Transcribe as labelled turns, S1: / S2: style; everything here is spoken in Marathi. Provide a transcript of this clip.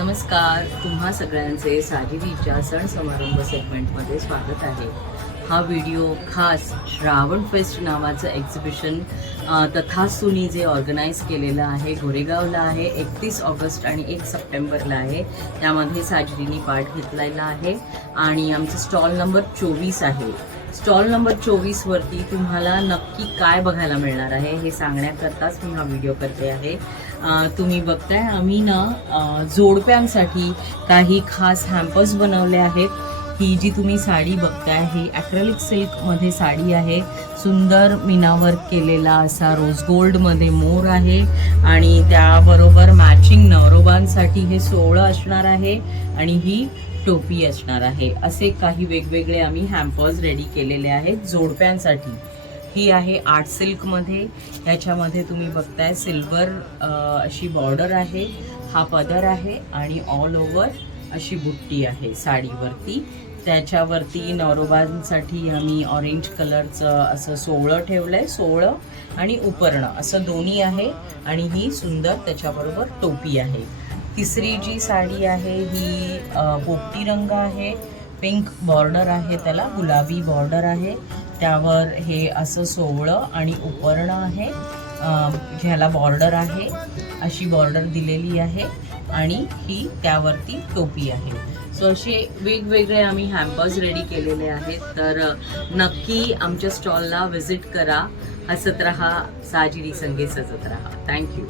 S1: नमस्कार तुम्हा सगळ्यांचे साजिदीच्या सण समारंभ सेगमेंटमध्ये स्वागत आहे. हा व्हिडिओ खास श्रावण फेस्ट नावाचं एक्झिबिशन तथासुनी जे ऑर्गनाईज केलेलं आहे गोरेगावला आहे एकतीस ऑगस्ट आणि एक सप्टेंबरला आहे. त्यामध्ये साजरीनी पाठ घेतलेला आहे आणि आमचं स्टॉल नंबर चोवीस आहे. स्टॉल नंबर चोवीस वरती तुम्हाला नक्की काय बघायला मिळणार आहे हे सांगण्याकरताच मी हा व्हिडिओ करते आहे. तुम्ही बघताय आम्ही ना जोडप्यांसाठी काही खास हॅम्पर्स बनवले आहेत. ही जी तुम्ही साडी बघताय ही ॲक्रेलिक सिल्कमध्ये साडी आहे. सुंदर मीनावर केलेला असा रोज गोल्डमध्ये मोर आहे आणि त्याबरोबर मॅचिंग नवरोबांसाठी हे सोहळं असणार आहे आणि ही टोपी असणार आहे. असे काही वेगवेगळे आम्ही हॅम्पर्स रेडी केलेले आहेत जोडप्यांसाठी. ही आहे आर्ट सिल्कमध्ये ह्याच्यामध्ये तुम्ही बघताय सिल्वर अशी बॉर्डर आहे. हा पदर आहे आणि ऑल ओव्हर अशी बुट्टी आहे साडीवरती. त्याच्यावरती नवरोबांसाठी आम्ही ऑरेंज कलरचं असं सोवळं ठेवलं आहे सोळं आणि उपरणं. असं दोन्ही आहे आणि ही सुंदर त्याच्याबरोबर टोपी आहे. तिसरी जी साडी आहे ही पोपटी रंग आहे. पिंक बॉर्डर आहे त्याला गुलाबी बॉर्डर आहे. त्यावर हे असं सोवळं आणि उपरणं आहे. ह्याला बॉर्डर आहे. अशी बॉर्डर दिलेली आहे. आणि ही त्यावरती टोपी आहे. सो असे वेगवेगळे आम्ही हॅम्पर्स रेडी केलेले आहेत. तर नक्की आमच्या स्टॉलला व्हिजिट करा. हसत राहा साजिरी संगे सजत राहा. थँक्यू